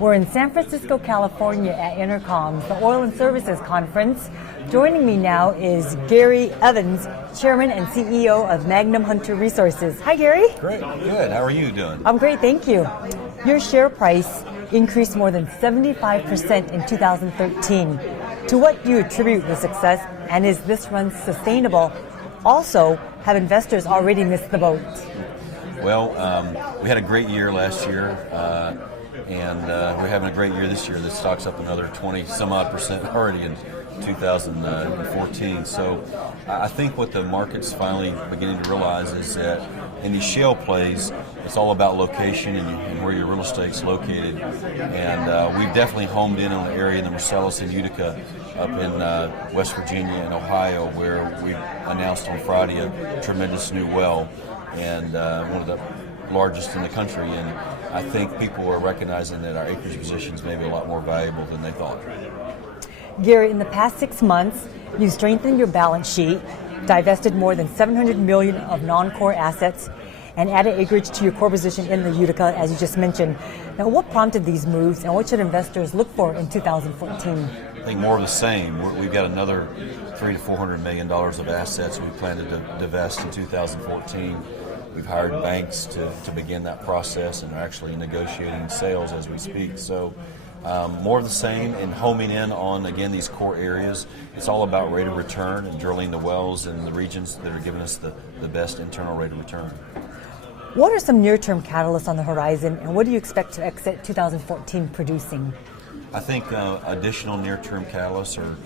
We're in San Francisco, California at EnerCom, the Oil and Services Conference. Joining me now is Gary Evans, Chairman and CEO of Magnum Hunter Resources. Hi, Gary. Great. Good. How are you doing? I'm great, thank you. Your share price increased more than 75% in 2013. To what do you attribute the success, and is this run sustainable? Also, have investors already missed the boat? Well, we had a great year last year, and we're having a great year this year. The stock's up another 20 some odd percent already in 2014. So I think what the market's finally beginning to realize is that in these shale plays, it's all about location and where your real estate's located. And we've definitely homed in on the area in the Marcellus and Utica up in West Virginia and Ohio, where we announced on Friday a tremendous new well, and one of the largest in the country. And I think people are recognizing that our acreage positions may be a lot more valuable than they thought. Gary, in the past 6 months, you've strengthened your balance sheet, divested more than $700 million of non-core assets, and added acreage to your core position in the Utica, as you just mentioned. Now, what prompted these moves, and what should investors look for in 2014? I think more of the same. We've got another $300 to $400 million of assets we plan to divest in 2014. We've hired banks to begin that process and are actually negotiating sales as we speak. So more of the same, and homing in on, again, these core areas. It's all about rate of return and drilling the wells in the regions that are giving us the best internal rate of return. What are some near-term catalysts on the horizon, and what do you expect to exit 2014 producing? I think additional near-term catalysts are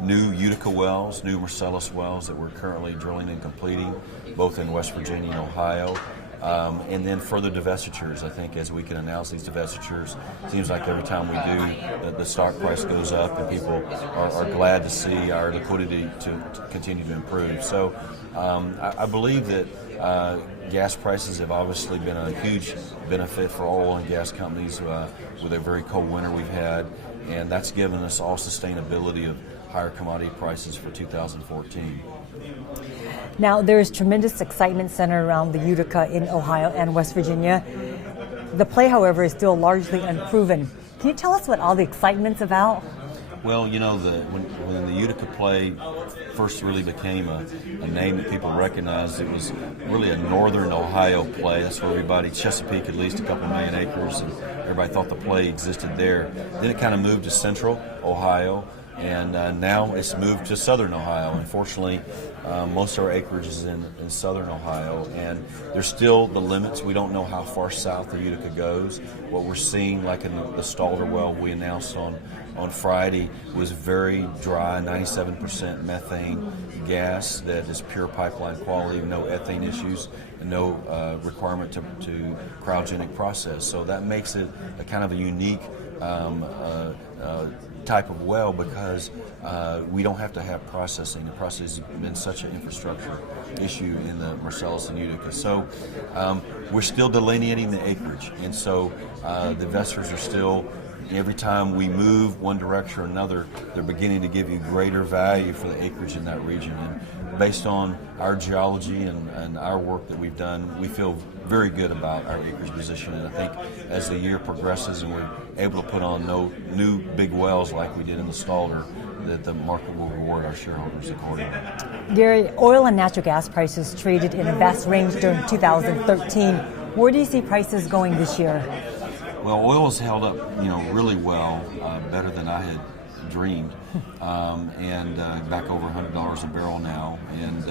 new Utica wells, new Marcellus wells that we're currently drilling and completing, both in West Virginia and Ohio. And then further divestitures. I think as we can announce these divestitures, it seems like every time we do, the stock price goes up and people are glad to see our liquidity to continue to improve. So I believe that gas prices have obviously been a huge benefit for all oil and gas companies with a very cold winter we've had, and that's given us all sustainability of higher commodity prices for 2014. Now, there is tremendous excitement centered around the Utica in Ohio and West Virginia. The play, however, is still largely unproven. Can you tell us what all the excitement's about? Well, you know, when the Utica play first really became a name that people recognized, it was really a northern Ohio play. That's where everybody, Chesapeake at least a couple million acres, and everybody thought the play existed there. Then it kind of moved to central Ohio, and now it's moved to southern Ohio. Unfortunately, most of our acreage is in southern Ohio, and there's still the limits. We don't know how far south the Utica goes. What we're seeing, like in the Stalder well we announced on Friday, was very dry, 97% methane gas that is pure pipeline quality, no ethane issues, and no requirement to cryogenic process. So that makes it a kind of a unique type of well, because we don't have to have processing. The process has been such an infrastructure issue in the Marcellus and Utica. So we're still delineating the acreage, and so the investors are still, every time we move one direction or another, they're beginning to give you greater value for the acreage in that region. And based on our geology and our work that we've done, we feel very good about our acreage position. And I think as the year progresses and we're able to put on no new big wells like we did in the Stalder, that the market will reward our shareholders accordingly. Gary, oil and natural gas prices traded in a vast range during 2013. Where do you see prices going this year? Well, oil has held up, really well, better than I had dreamed, and back over $100 a barrel now. And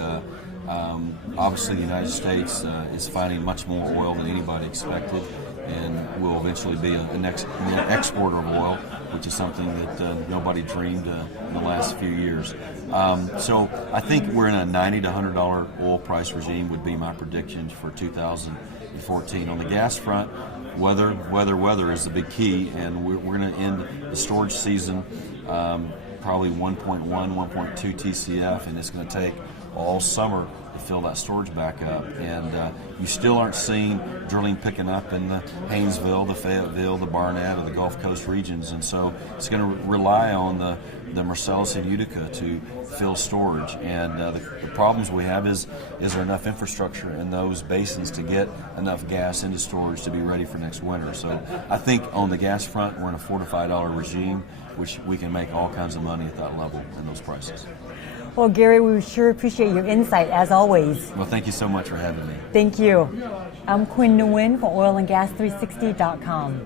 obviously, the United States is finding much more oil than anybody expected, and will eventually be an exporter of oil, which is something that nobody dreamed in the last few years. So I think we're in a $90 to $100 oil price regime would be my prediction for 2014. On the gas front, weather is the big key, and we're going to end the storage season probably 1.1, 1.2 TCF, and it's going to take all summer to fill that storage back up. And you still aren't seeing drilling picking up in the Haynesville, the Fayetteville, the Barnett, or the Gulf Coast regions. And so it's going to rely on the Marcellus and Utica to fill storage. And the problems we have is there enough infrastructure in those basins to get enough gas into storage to be ready for next winter. So I think on the gas front, we're in a $4 to $5 regime, which we can make all kinds of money at that level in those prices. Well, Gary, we sure appreciate your insight as always. Well, thank you so much for having me. Thank you. I'm Quinn Nguyen for oilandgas360.com.